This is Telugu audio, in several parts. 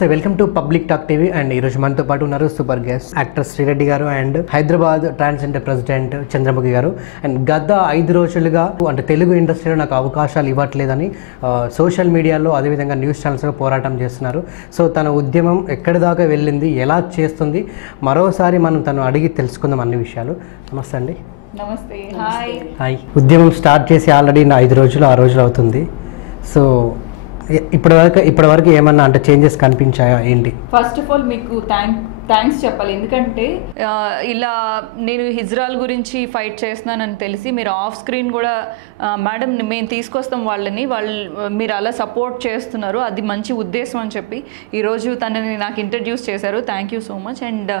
నమస్తే welcome to public talk TV. And ఈరోజు మనతో పాటు ఉన్నారు సూపర్ గెస్ట్ యాక్టర్ శ్రీరెడ్డి గారు and Hyderabad transgender president Chandramukhi గారు. అండ్ గత ఐదు రోజులుగా అంటే తెలుగు ఇండస్ట్రీలో నాకు అవకాశాలు ఇవ్వట్లేదని సోషల్ మీడియాలో అదేవిధంగా న్యూస్ ఛానల్స్లో పోరాటం చేస్తున్నారు. సో తన ఉద్యమం ఎక్కడి దాకా వెళ్ళింది ఎలా చేస్తుంది మరోసారి మనం తను అడిగి తెలుసుకుందాం అన్ని విషయాలు. నమస్తే అండి. నమస్తే. హాయ్. హాయ్. ఉద్యమం స్టార్ట్ చేసి ఆల్రెడీ నా ఐదు రోజులు ఆ రోజులు అవుతుంది. సో ఇప్పటి వరకు ఇప్పటి వరకు ఏమన్నా అంటే చేంజెస్ కనిపించాయా? ఏంటి? ఫస్ట్ ఆఫ్ ఆల్ మీకు థ్యాంక్ థ్యాంక్స్ చెప్పాలి. ఎందుకంటే ఇలా నేను హిజ్రాల్ గురించి ఫైట్ చేస్తున్నానని తెలిసి మీరు ఆఫ్ స్క్రీన్ కూడా మేడం మేము తీసుకొస్తాం వాళ్ళని. వాళ్ళు మీరు అలా సపోర్ట్ చేస్తున్నారు. అది మంచి ఉద్దేశం అని చెప్పి ఈరోజు తనని నాకు ఇంట్రడ్యూస్ చేశారు. Thank you so much and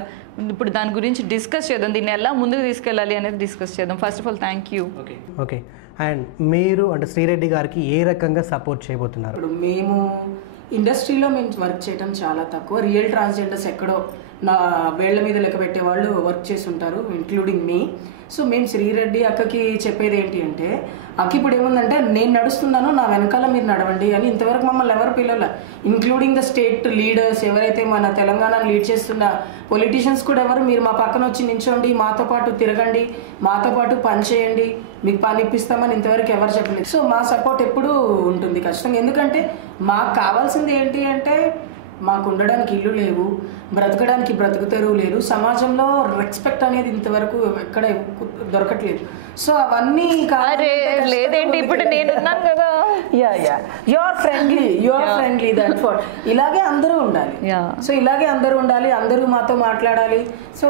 ఇప్పుడు దాని గురించి డిస్కస్ చేద్దాం. దీన్ని ఎలా ముందుకు తీసుకెళ్ళాలి అనేది డిస్కస్ చేద్దాం. First of all thank you okay okay and మీరు అంటే శ్రీరెడ్డి గారికి ఏ రకంగా సపోర్ట్ చేయబోతున్నారు? ఇప్పుడు మేము ఇండస్ట్రీలో మేము వర్క్ చేయడం చాలా తక్కువ. రియల్ ట్రాన్స్జెండర్స్ ఎక్కడో నా వేళ్ళ మీద లెక్క పెట్టే వాళ్ళు వర్క్ చేసి ఉంటారు ఇంక్లూడింగ్ మీ సో మేము శ్రీరెడ్డి అక్కకి చెప్పేది ఏంటి అంటే అక్క ఇప్పుడు ఏముందంటే నేను నడుస్తున్నాను నా వెనకాల మీరు నడవండి అని ఇంతవరకు మమ్మల్ని ఎవరు పిల్లల ఇంక్లూడింగ్ ద స్టేట్ లీడర్స్ ఎవరైతే మన తెలంగాణ లీడ్ చేస్తున్న పొలిటీషియన్స్ కూడా ఎవరు మీరు మా పక్కన వచ్చి నించోండి మాతో పాటు తిరగండి మాతో పాటు పని చేయండి మీకు పని ఇప్పిస్తామని ఇంతవరకు ఎవరు చెప్పలేదు. సో మా సపోర్ట్ ఎప్పుడూ ఉంటుంది ఖచ్చితంగా. ఎందుకంటే మాకు కావాల్సింది ఏంటి అంటే మాకు ఉండడానికి ఇల్లు లేవు బ్రతకడానికి బ్రతుకు తెరువు లేదు. సమాజంలో రెస్పెక్ట్ అనేది ఇంతవరకు ఎక్కడ దొరకట్లేదు. సో అవన్నీ లేదేంటి ఇప్పుడు నేను కదా? Yeah yeah your friendly your friendly that for ఇలాగే అందరూ ఉండాలి. సో ఇలాగే అందరూ ఉండాలి అందరూ మాతో మాట్లాడాలి. సో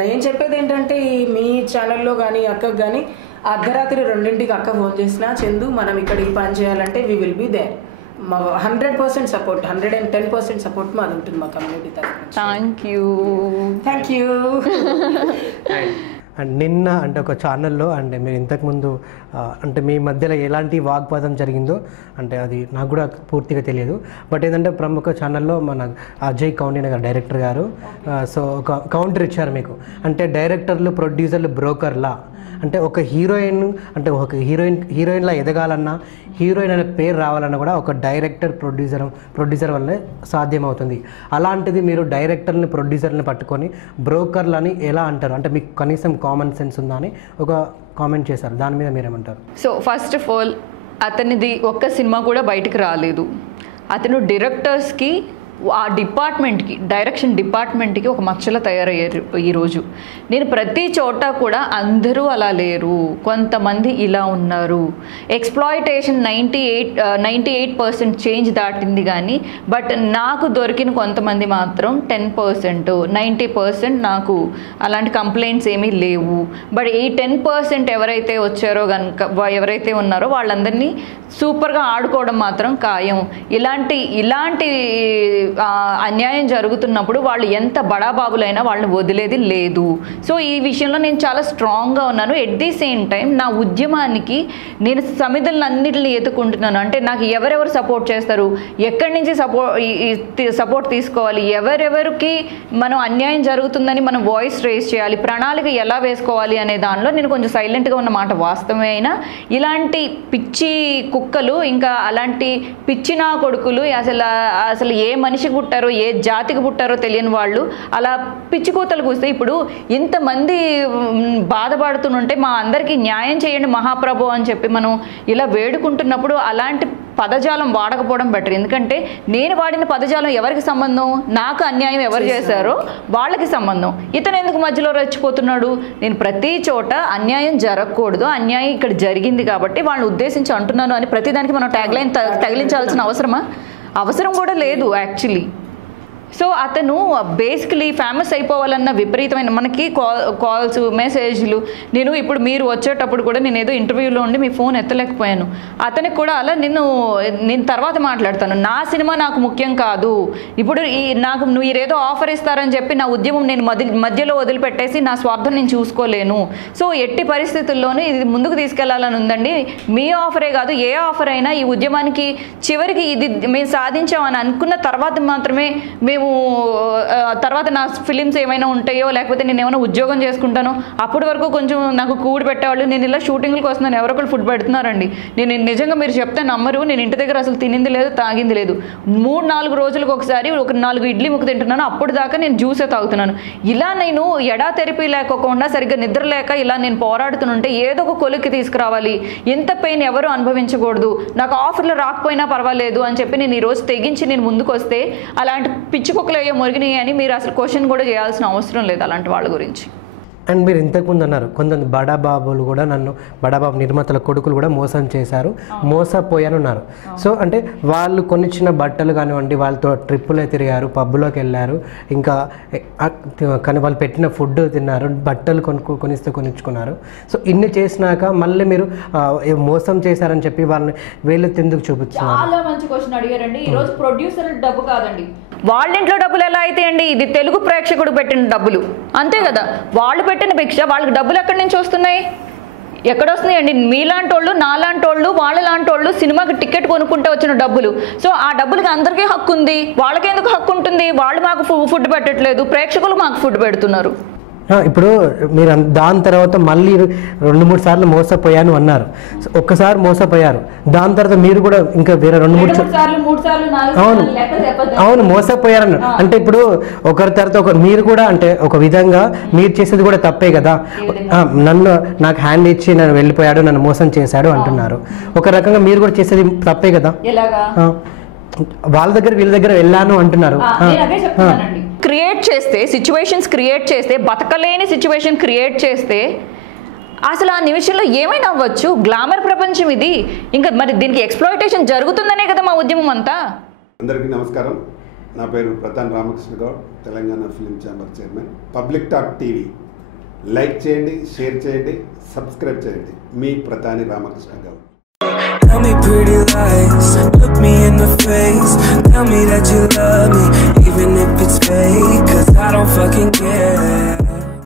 నేను చెప్పేది ఏంటంటే ఈ మీ ఛానల్లో కానీ అక్కకు కానీ అర్ధరాత్రి రెండింటికి అక్క ఫోన్ చేసినా చందు మనం ఇక్కడ ఈ పని చేయాలంటే వి విల్ బి దేర్ మా hundred percent support hundred and ten percent support మాది ఉంటుంది మా కమ్యూనిటీ తరఫు thank you. Thank you. And నిన్న అంటే ఒక ఛానల్లో అంటే మీరు ఇంతకుముందు అంటే మీ మధ్యలో ఎలాంటి వాగ్వాదం జరిగిందో అంటే అది నాకు కూడా పూర్తిగా తెలియదు. బట్ ఏంటంటే ప్రముఖ ఛానల్లో మన అజయ్ కౌండిన గారు డైరెక్టర్ గారు సో ఒక కౌంటర్ ఇచ్చారు మీకు. అంటే డైరెక్టర్లు ప్రొడ్యూసర్లు బ్రోకర్లా. అంటే ఒక హీరోయిన్ అంటే ఒక హీరోయిన్ హీరోయిన్లా ఎదగాలన్నా హీరోయిన్ అనే పేరు రావాలన్నా కూడా ఒక డైరెక్టర్ ప్రొడ్యూసర్ ప్రొడ్యూసర్ వల్లే సాధ్యమవుతుంది. అలాంటిది మీరు డైరెక్టర్ని ప్రొడ్యూసర్ని పట్టుకొని బ్రోకర్లని ఎలా అంటారు? అంటే మీకు కనీసం కామన్ సెన్స్ ఉందా అని ఒక కామెంట్ చేశారు. దాని మీద మీరేమంటారు? సో ఫస్ట్ ఆఫ్ ఆల్ అతనిది ఒక్క సినిమా కూడా బయటికి రాలేదు. అతను డైరెక్టర్స్కి ఆ డిపార్ట్మెంట్కి డైరెక్షన్ డిపార్ట్మెంట్కి ఒక మచ్చల తయారయ్యారు ఈరోజు నేను ప్రతి చోట కూడా అందరూ అలా లేరు. కొంతమంది ఇలా ఉన్నారు. Exploitation ninety eight ninety eight percent change దాటింది కానీ బట్ నాకు దొరికిన కొంతమంది మాత్రం టెన్ పర్సెంట్ నైంటీ పర్సెంట్ నాకు అలాంటి కంప్లైంట్స్ ఏమీ లేవు. బట్ ఈ టెన్ పర్సెంట్ ఎవరైతే వచ్చారో కనుక ఎవరైతే ఉన్నారో వాళ్ళందరినీ సూపర్గా ఆడుకోవడం మాత్రం ఖాయం. ఇలాంటి ఇలాంటి అన్యాయం జరుగుతున్నప్పుడు వాళ్ళు ఎంత బడాబాబులైనా వాళ్ళని వదిలేది లేదు. సో ఈ విషయంలో నేను చాలా స్ట్రాంగ్గా ఉన్నాను. ఎట్ ది సేమ్ టైం నా ఉద్యమానికి నేను సమిధులన్నింటిని ఎత్తుకుంటున్నాను. అంటే నాకు ఎవరెవరు సపోర్ట్ చేస్తారు? ఎక్కడి నుంచి సపోర్ట్ సపోర్ట్ తీసుకోవాలి? ఎవరెవరికి మనం అన్యాయం జరుగుతుందని మనం వాయిస్ రేస్ చేయాలి? ప్రణాళిక ఎలా వేసుకోవాలి అనే దానిలో నేను కొంచెం సైలెంట్గా ఉన్న మాట వాస్తవమే అయినా ఇలాంటి పిచ్చి కుక్కలు ఇంకా అలాంటి పిచ్చిన కొడుకులు అసలు అసలు ఏ మనిషికి పుట్టారో ఏ జాతికి పుట్టారో తెలియని వాళ్ళు అలా పిచ్చి కూతలు కూస్తే ఇప్పుడు ఇంతమంది బాధపడుతుంటే మా అందరికీ న్యాయం చేయండి మహాప్రభు అని చెప్పి మనం ఇలా వేడుకుంటున్నప్పుడు అలాంటి పదజాలం వాడకపోవడం బెటర్. ఎందుకంటే నేను వాడిన పదజాలం ఎవరికి సంబంధం? నాకు అన్యాయం ఎవరు చేశారో. వాళ్ళకి సంబంధం. ఇతను ఎందుకు మధ్యలో రెచ్చిపోతున్నాడు? నేను ప్రతి చోట అన్యాయం జరగకూడదు అన్యాయం ఇక్కడ జరిగింది కాబట్టి వాళ్ళని ఉద్దేశించి అంటున్నాను అని ప్రతిదానికి మనం ట్యాగ్ లైన్ తగిలించాల్సిన అవసరమా? అవసరం కూడా లేదు యాక్చువల్లీ సో అతను బేసికలీ ఫేమస్ అయిపోవాలన్న విపరీతమైన మనకి కాల్ కాల్స్ మెసేజ్లు నేను ఇప్పుడు మీరు వచ్చేటప్పుడు కూడా నేను ఏదో ఇంటర్వ్యూలో ఉండి మీ ఫోన్ ఎత్తలేకపోయాను. అతనికి కూడా అలా నేను నేను తర్వాత మాట్లాడతాను. నా సినిమా నాకు ముఖ్యం కాదు. ఇప్పుడు ఈ నాకు నువ్వు ఏదో ఆఫర్ ఇస్తారని చెప్పి నా ఉద్యమం నేను మధ్య మధ్యలో వదిలిపెట్టేసి నా స్వార్థం నేను చూసుకోలేను. సో ఎట్టి పరిస్థితుల్లోనూ ఇది ముందుకు తీసుకెళ్ళాలని ఉందండి. మీ ఆఫరే కాదు ఏ ఆఫర్ అయినా ఈ ఉద్యమానికి చివరికి ఇది మేము సాధించామని అనుకున్న తర్వాత మాత్రమే మేము మేము తర్వాత నా ఫిలిమ్స్ ఏమైనా ఉంటాయో లేకపోతే నేను ఏమైనా ఉద్యోగం చేసుకుంటాను అప్పటి వరకు కొంచెం నాకు కూడి పెట్టేవాళ్ళు. నేను ఇలా షూటింగ్లకు వస్తున్నాను ఎవరో ఒకరు ఫుడ్ పెడుతున్నారండి. నేను నిజంగా మీరు చెప్తే నమ్మరు. నేను ఇంటి దగ్గర అసలు తినింది లేదు తాగింది లేదు. మూడు నాలుగు రోజులకు ఒకసారి ఒక నాలుగు ఇడ్లీ ముక్క తింటున్నాను. అప్పుడు దాకా నేను జ్యూసే తాగుతున్నాను. ఇలా నేను ఎడా థెరపీ లేకోకుండా సరిగ్గా నిద్ర లేక ఇలా నేను పోరాడుతుంటే ఏదో ఒక కొలిక్కి తీసుకురావాలి. ఎంత పెయిన్ ఎవరు అనుభవించకూడదు. నాకు ఆఫర్లు రాకపోయినా పర్వాలేదు అని చెప్పి నేను ఈరోజు తెగించి నేను ముందుకు వస్తే అలాంటి పిచ్చి కుక్కలు అయ్యో మురిగినాయి అని మీరు అసలు క్వశ్చన్ కూడా చేయాల్సిన అవసరం లేదు అలాంటి వాళ్ళ గురించి. అండ్ మీరు ఇంతకుముందు అన్నారు కొంతమంది బడాబాబులు కూడా నన్ను బడాబాబు నిర్మాతల కొడుకులు కూడా మోసం చేశారు మోసపోయాను అన్నారు. సో అంటే వాళ్ళు కొనిచ్చిన బట్టలు కానివ్వండి వాళ్ళతో ట్రిప్పులే తిరిగారు పబ్లోకి వెళ్ళారు ఇంకా కానీ వాళ్ళు పెట్టిన ఫుడ్ తిన్నారు బట్టలు కొనుక్కు కొనిస్తే కొనిచ్చుకున్నారు. సో ఇన్ని చేసినాక మళ్ళీ మీరు మోసం చేశారని చెప్పి వాళ్ళని వేలు ఎందుకు చూపిస్తున్నారు చాలా మంచి క్వశ్చన్ అడిగారండి. ఈ రోజు ప్రొడ్యూసర్ డబ్బు కాదండి. వాళ్ళ ఇంట్లో డబ్బులు ఎలా అయితే అండి ఇది తెలుగు ప్రేక్షకుడు పెట్టిన డబ్బులు. అంతే కదా? వాళ్ళు పెట్టిన భిక్ష వాళ్ళకి డబ్బులు ఎక్కడి నుంచి వస్తున్నాయి? ఎక్కడ వస్తున్నాయండి మీలాంటి వాళ్ళు నాలాంటి వాళ్ళు వాళ్ళ లాంటి వాళ్ళు సినిమాకి టికెట్ కొనుక్కుంటే వచ్చిన డబ్బులు. సో ఆ డబ్బులకి అందరికీ హక్కు ఉంది వాళ్ళకి ఎందుకు హక్కు ఉంటుంది వాళ్ళు మాకు ఫుడ్ పెట్టట్లేదు. ప్రేక్షకులు మాకు ఫుడ్ పెడుతున్నారు. ఇప్పుడు మీరు దాని తర్వాత మళ్ళీ రెండు మూడు సార్లు మోసపోయాను అన్నారు. ఒక్కసారి మోసపోయారు. దాని తర్వాత మీరు కూడా ఇంకా వేరే రెండు మూడు అవును. అవును మోసపోయారన్న అంటే ఇప్పుడు ఒకరి తర్వాత ఒకరు మీరు కూడా అంటే ఒక విధంగా మీరు చేసేది కూడా తప్పే కదా. నన్ను నాకు హ్యాండ్ ఇచ్చి నన్ను వెళ్ళిపోయాడు నన్ను మోసం చేశాడు అంటున్నారు. ఒక రకంగా మీరు కూడా చేసేది తప్పే కదా. వాళ్ళ దగ్గర వీళ్ళ దగ్గర వెళ్ళాను అంటున్నారు. క్రియేట్ చేస్తే సిచ్యువేషన్స్ క్రియేట్ చేస్తే బతకలేని సిచ్యువేషన్ క్రియేట్ చేస్తే అసలు ఆ నిమిషంలో ఏమైనా అవ్వచ్చు? గ్లామర్ ప్రపంచం ఇది. ఇంకా మరి దీనికి ఎక్స్ప్లోయిటేషన్ జరుగుతుందనే కదా మా ఉద్యమం అంతా. అందరికీ నమస్కారం. నా పేరు Pradhan Ramakrishna Goud Telangana film chamber chairman public talk TV like చేయండి షేర్ చేయండి సబ్స్క్రైబ్ చేయండి. మీ ప్రధాని Ramakrishna Goud. Tell me pretty lies, look me in the face. Tell me that you love me, even if it's fake Cause I don't fucking care.